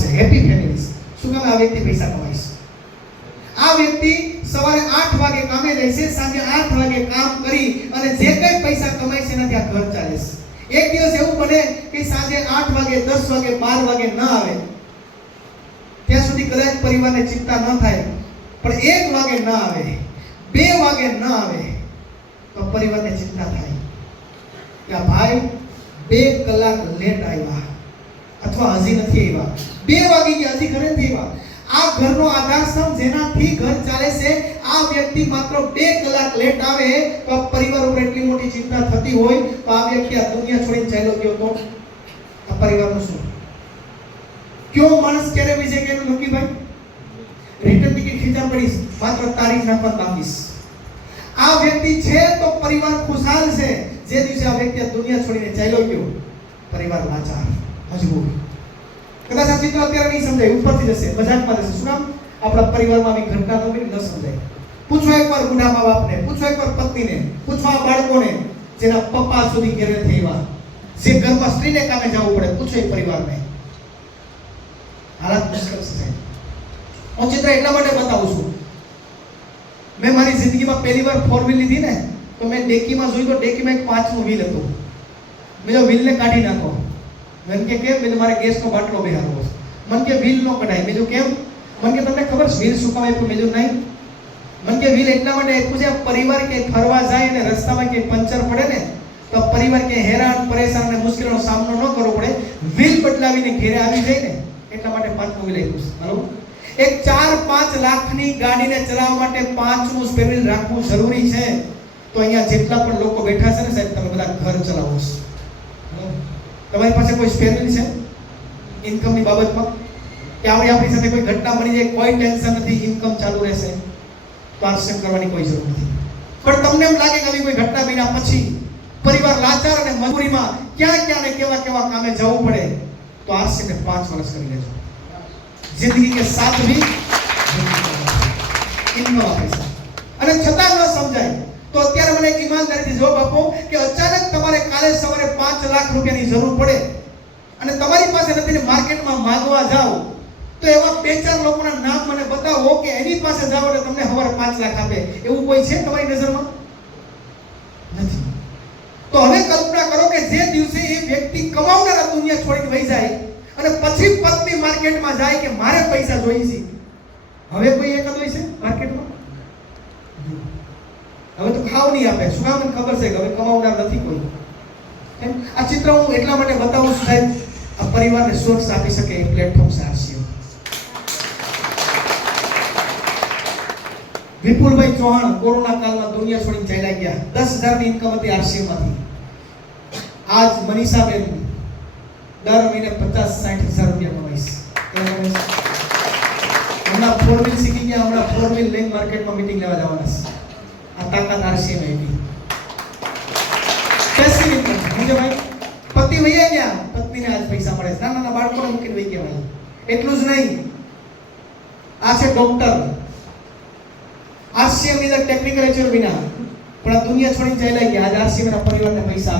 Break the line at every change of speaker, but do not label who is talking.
છે. Happy families શું કામ આ વ્યક્તિ પૈસા કમાય છે આ વ્યક્તિ સવારે આઠ વાગે કામે જાય છે, સાંજે આઠ વાગે કામ કરી અને જે કઈ પૈસા કમાય છે એનાથી આ ઘર ચાલે છે. એક દિવસ એવું બને કે સાંજે આઠ વાગે, દસ વાગે, બાર વાગે ન આવે. ત્યાં સુધી કદાચ પરિવારને ચિંતા ન થાય, પણ એક વાગે ન આવે, બે વાગે ન આવે, તો પરિવારને ચિંતા થાય કે ભાઈ બે કલાક લેટ આવ્યા. અથવા હજી નથી આવ્યા. બે વાગી ગયા, હજી ઘરે નથી આવ્યા. આ ઘરનો આધારસ્તંભ જેનાથી ઘર ચાલે છે, આ વ્યક્તિ માત્ર બે કલાક લેટ આવે, તો પરિવાર ઉપર એટલી મોટી ચિંતા થતી હોય, તો આ વ્યક્તિ આ દુનિયા છોડીને ચાલ્યો ગયો તો? આ પરિવારનું શું? કયો માણસ ક્યારે વિજય કે એનું નક્કી ભાઈ રિટર્ન ટિકિટ ખીચા પડીશ, માત્ર તારીખ નાખવા બાકી છે. આ વ્યક્તિ છે તો પરિવાર ખુશાલ છે. જે દિવસે આ વ્યક્તિ આ દુનિયા છોડીને ચાલ્યો ગયો, પરિવાર લાચાર મજબૂર કદાચ આ ચિત્ર અત્યારે નહીં સમજાય, ઉપરથી જશે, મજાકમાં જશે. શું કામ આપણા પરિવારમાં આવી ઘટના ન બની, ન સમજાય. પૂછો એકવાર બુઢા મા બાપને, પૂછો એકવાર પત્નીને પૂછવા બાળકોને, જેના પપ્પા સુધી ઘેરે થયા જે ઘરમાં સ્ત્રીને કામે જવું પડે, પૂછો એ પરિવારને. હાલત મુશ્કેલ છે. હું ચિત્ર એટલા માટે બતાવું છું. મેં મારી જિંદગીમાં પહેલી વાર ફોર વ્હીલ લીધી ને, તો મેં ડેકીમાં જોયું તો ડેકીમાં એક પાંચમું વ્હીલ હતું. મેં જો વ્હીલને કાઢી નાખો. મને કે કેમ? કીધું, મારે ગેસનો બાટલો બેહારવો છે. મને કે વ્હીલ નો કઢાય. મેં જો કેમ? મને કે, તમને ખબર છે વ્હીલ શું કામ આપ્યું? મેં જો નહીં. મને કે વ્હીલ એટલા માટે આપ્યું છે પરિવાર કે ફરવા જાય અને રસ્તામાં કે પંચર પડે ને, તો પરિવાર કે હેરાન, પરેશાન અને મુશ્કેલીનો સામનો ન કરવો પડે. વ્હીલ બદલાવીને ઘેરે આવી જાય ને, એટલા માટે પાંચમું વ્હીલ આપ્યું છે. બરોબર? એક ચાર પાંચ લાખની ગાડીને ચલાવવા માટે પાંચમું સ્પેર રાખવું જરૂરી છે. તો અહીંયા જેટલા પણ લોકો બેઠા છે ને સાહેબ, તમે બધા ઘર ચલાવો છો? તમારી પાસે કોઈ વ્હીલ છે? ઇન્કમની બાબતમાં? કે આવડી આપણી સાથે કોઈ ઘટના બની જાય, કોઈ ટેન્શન નથી ઇન્કમ ચાલુ રહેશે, તો કરવાની કોઈ જરૂર નથી. પણ તમને એમ લાગે કે આવી કોઈ ઘટના બન્યા પછી પરિવાર લાચાર અને મજૂરીમાં ક્યાં ક્યાં ને કેવા કેવા કામે જવું પડે, તો આશ્રમને પાંચ વર્ષ કરી લેજો. જિંદગી કે સાથ भी ઇન્કમ આપે અને છતાં ન સમજાય, તો અત્યારે મને ઈમાનદારીથી જવાબ આપો કે અચાનક કાલે સવારે પાંચ લાખ રૂપિયાની જરૂર પડે અને તમારી પાસે નથી માર્કેટમાં માંગવા જાઓ, તો એવા બે ચાર લોકોના નામ મને બતાવો કે એની પાસે જાઓ એટલે તમને સવારે પાંચ લાખ આપે. એવું કોઈ છે તમારી નજરમાં? નથી. તો હવે કલ્પના કરો કે જે દિવસે એ વ્યક્તિ કમાવનારા દુનિયા છોડીને વહી જાય અને પછી પત્ની માર્કેટમાં જાય કે મારે પૈસા જોઈએ છે. હવે કોઈ એકાદ હોય છે માર્કેટમાં? હવે તો ખાવ નહીં આપે. શું કામ ખબર છે કે હવે કમાવનાર નથી કોઈ? આ ચિત્ર હું એટલા માટે બતાવું છું સાહેબ, આ પરિવારને સ્વચ્છ આપી શકે એ પ્લેટફોર્મ છે વિપુલભાઈ ચૌહાણ કોરોના કાળમાં દુનિયા છોડીને ચાલ્યા ગયા. દસ હજારની ઇન્કમ હતી આરસીએમ આજ મનીષાબેન દર મહિને પચાસ સાઠ હજાર રૂપિયા કમાઈશ. હમણાં ફોર વ્હીલ શીખી ગયા, હમણાં ફોર વ્હીલ લઈને માર્કેટમાં મિટિંગ લેવા જવાના છે. આ તાકાત આરસીએમ ઇન્કમ સમજો ભાઈ? પતિ વૈયા ગયા. પત્નીને આજ પૈસા મળે છે. નાના નાના બાળકોને મૂકીને વહી ગયા એટલું જ નહીં. આ છે doctor RCM is a technical etcher વિના. પણ આ દુનિયા છોડીને ચાલ્યા ગયા. આજ આરસીએમ ના પરિવારને પૈસા